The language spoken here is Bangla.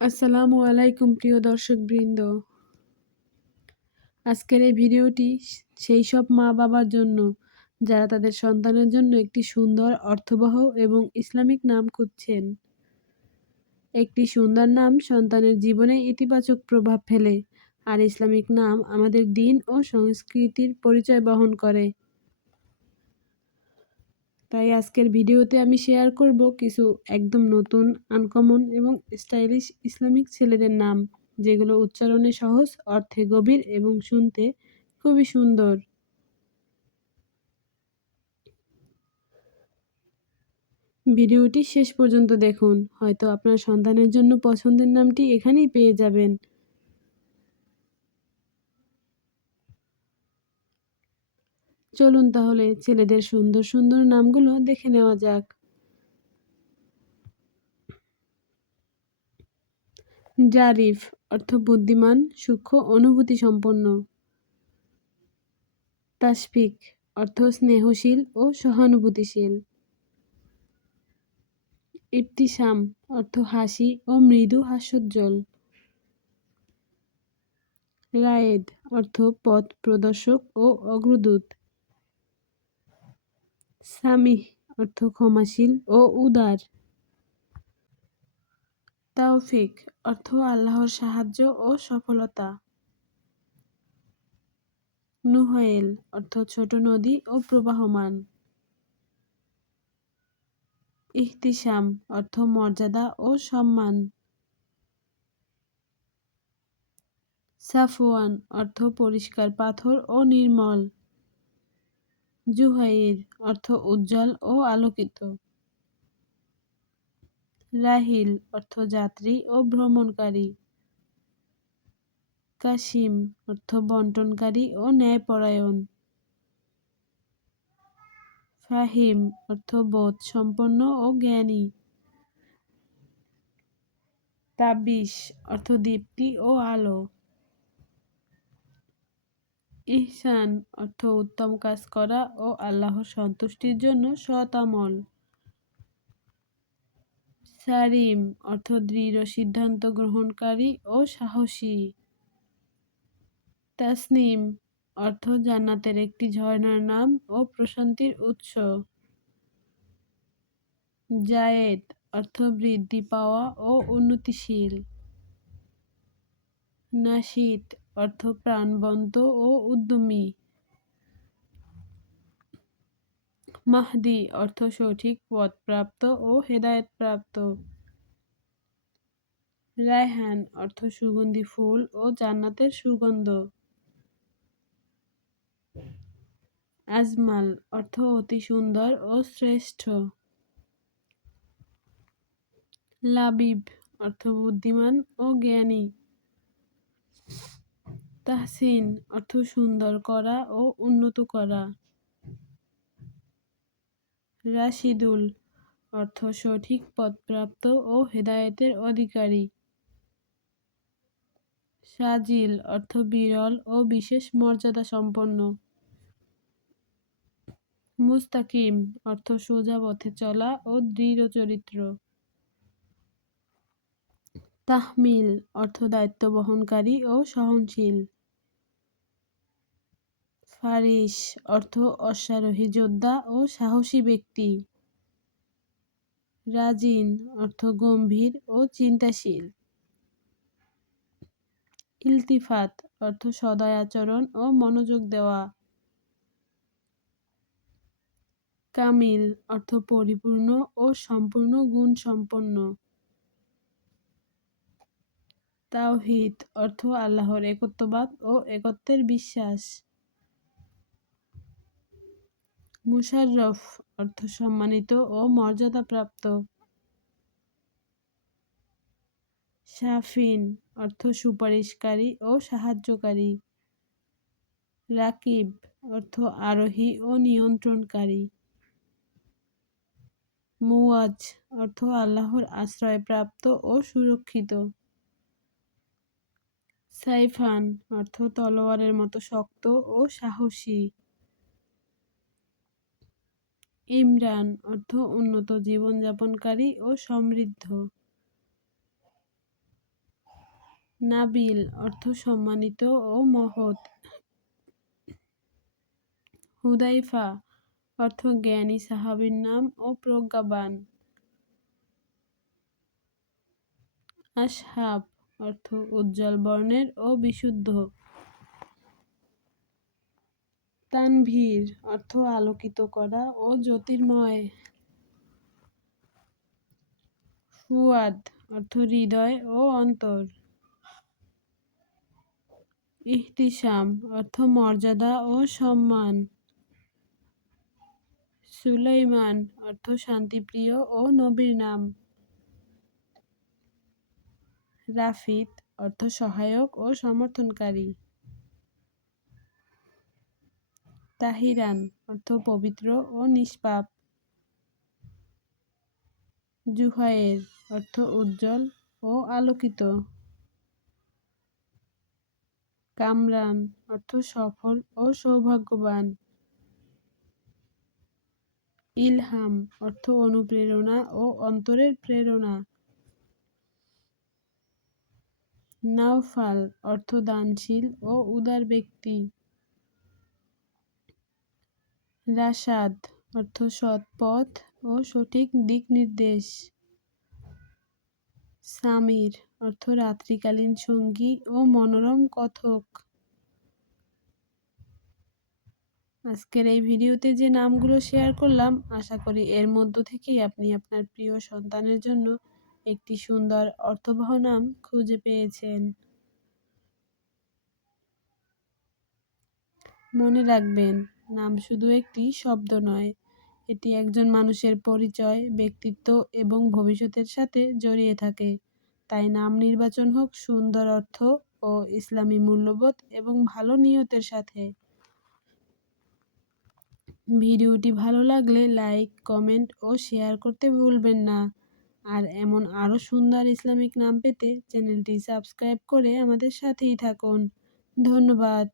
আসসালামু আলাইকুম প্রিয় দর্শকবৃন্দ। আজকের এই ভিডিওটি সেই সব মা-বাবার জন্য যারা তাদের সন্তানের জন্য একটি সুন্দর, অর্থবহ এবং ইসলামিক নাম খুঁজছেন। একটি সুন্দর নাম সন্তানের জীবনে ইতিবাচক প্রভাব ফেলে, আর ইসলামিক নাম আমাদের দিন ও সংস্কৃতির পরিচয় বহন করে। তাই আজকের ভিডিওতে আমি শেয়ার করব কিছু একদম নতুন, আনকমন এবং স্টাইলিশ ইসলামিক ছেলেদের নাম, যেগুলো উচ্চারণে সহজ, অর্থে গভীর এবং শুনতে খুবই সুন্দর। ভিডিওটি শেষ পর্যন্ত দেখুন, হয়তো আপনার সন্তানের জন্য পছন্দের নামটি এখানেই পেয়ে যাবেন। চলুন তাহলে ছেলেদের সুন্দর সুন্দর নামগুলো দেখে নেওয়া যাক। জারিফ অর্থ বুদ্ধিমান, সূক্ষ্ম অনুভূতি সম্পন্ন। তাশফিক অর্থ স্নেহশীল ও সহানুভূতিশীল। ইবতিসাম অর্থ হাসি ও মৃদু হাস্যোজ্জ্বল। রায়েদ অর্থ পথ প্রদর্শক ও অগ্রদূত। সামিহ অর্থ ক্ষমাশীল ও উদার। তাওফিক অর্থ আল্লাহর সাহায্য ও সফলতা। নুহায়েল অর্থ ছোট নদী ও প্রবাহমান। ইহতিসাম অর্থ মর্যাদা ও সম্মান। সাফওয়ান অর্থ পরিষ্কার পাথর ও নির্মল। জুহাইর অর্থ উজ্জ্বল ও আলোকিত। রাহিল অর্থ যাত্রী ও ভ্রমণকারী। কাসিম অর্থ বন্টনকারী ও ন্যায়পরায়ণ। ফাহিম অর্থ বোধ সম্পন্ন ও জ্ঞানী। তাবিশ অর্থ দীপ্তি ও আলো। ইহসান অর্থ উত্তম কাজ করা ও আল্লাহর সন্তুষ্টির জন্য সৎ আমল। সারিম অর্থ দৃঢ় সিদ্ধান্ত গ্রহণকারী ও সাহসী। তাসনিম অর্থ জান্নাতের একটি ঝর্ণার নাম ও প্রশান্তির উৎস। জায়েদ অর্থ বৃদ্ধি পাওয়া ও উন্নতিশীল। নাশিদ অর্থ প্রাণবন্ত ও উদ্যমী। মাহদি অর্থ সঠিক পথপ্রাপ্ত ও হেদায়েতপ্রাপ্ত। রায়হান অর্থ সুগন্ধি ফুল ও জান্নাতের সুগন্ধ। আজমাল অর্থ অতি সুন্দর ও শ্রেষ্ঠ। লাবিব অর্থ বুদ্ধিমান ও জ্ঞানী। তাহসিন অর্থ সুন্দর করা ও উন্নত করা। রাশিদুল অর্থ সঠিক পথপ্রাপ্ত ও হেদায়েতের অধিকারী। সাজিল অর্থ বিরল ও বিশেষ মর্যাদা সম্পন্ন। মুস্তাকিম অর্থ সোজা পথে চলা ও দৃঢ় চরিত্র। তাহমিল অর্থ দায়িত্ব বহনকারী ও সহনশীল। ফারিস অর্থ অশ্বারোহী যোদ্ধা ও সাহসী ব্যক্তি। রাজিন অর্থ গম্ভীর ও চিন্তাশীল। ইলতিফাত অর্থ সদয় আচরণ ও মনোযোগ দেওয়া। কামিল অর্থ পরিপূর্ণ ও সম্পূর্ণ গুণ সম্পন্ন। তাওহীদ অর্থ আল্লাহর একত্ববাদ ও একত্বের বিশ্বাস। মুশাররফ অর্থ সম্মানিত ও মর্যাদাপ্রাপ্ত। শাফিন অর্থ সুপারিশকারী ও সাহায্যকারী। রাকিব অর্থ আরোহী ও নিয়ন্ত্রণকারী। মুওয়াজ অর্থ আল্লাহর আশ্রয়প্রাপ্ত ও সুরক্ষিত। সাইফান অর্থ তলোয়ারের মতো শক্ত ও সাহসী। ইমরান অর্থ উন্নত জীবনযাপনকারী ও সমৃদ্ধ। নাবিল অর্থ সম্মানিত ও মহৎ। হুদাইফা অর্থ জ্ঞানী সাহাবীর নাম ও প্রজ্ঞাবান। আসহাব অর্থ উজ্জ্বল বর্ণের ও বিশুদ্ধ। তানভীর অর্থ আলোকিত করা ও জ্যোতির্ময়। ফুয়াদ অর্থ হৃদয় ও অন্তর। ইহতিসাম অর্থ মর্যাদা ও সম্মান। সুলাইমান অর্থ শান্তিপ্রিয় ও নবীর নাম। রাফিদ অর্থ সহায়ক ও সমর্থনকারী। তাহিরান অর্থ পবিত্র ও নিষ্পাপ। জুহায়ের অর্থ উজ্জ্বল ও আলোকিত। কামরান অর্থ সফল ও সৌভাগ্যবান। ইলহাম অর্থ অনুপ্রেরণা ও অন্তরের প্রেরণা। নাওফাল অর্থ দানশীল ও উদার ব্যক্তি। রাশাদ অর্থ সৎ পথ ও সঠিক দিক নির্দেশ। সামির অর্থ রাত্রিকালীন সঙ্গী ও মনোরম কথক। আজকের এই ভিডিওতে যে নামগুলো শেয়ার করলাম, আশা করি এর মধ্য থেকেই আপনি আপনার প্রিয় সন্তানের জন্য একটি সুন্দর অর্থবহ নাম খুঁজে পেয়েছেন। মনে রাখবেন, নাম শুধু একটি শব্দ নয়, এটি একজন মানুষের পরিচয়, ব্যক্তিত্ব এবং ভবিষ্যতের সাথে জড়িয়ে থাকে। তাই নাম নির্বাচন হোক সুন্দর অর্থ ও ইসলামী মূল্যবোধ এবং ভালো নিয়তের সাথে। ভিডিওটি ভালো লাগলে লাইক, কমেন্ট ও শেয়ার করতে ভুলবেন না। আর এমন আরও সুন্দর ইসলামিক নাম পেতে চ্যানেলটি সাবস্ক্রাইব করে আমাদের সাথেই থাকুন। ধন্যবাদ।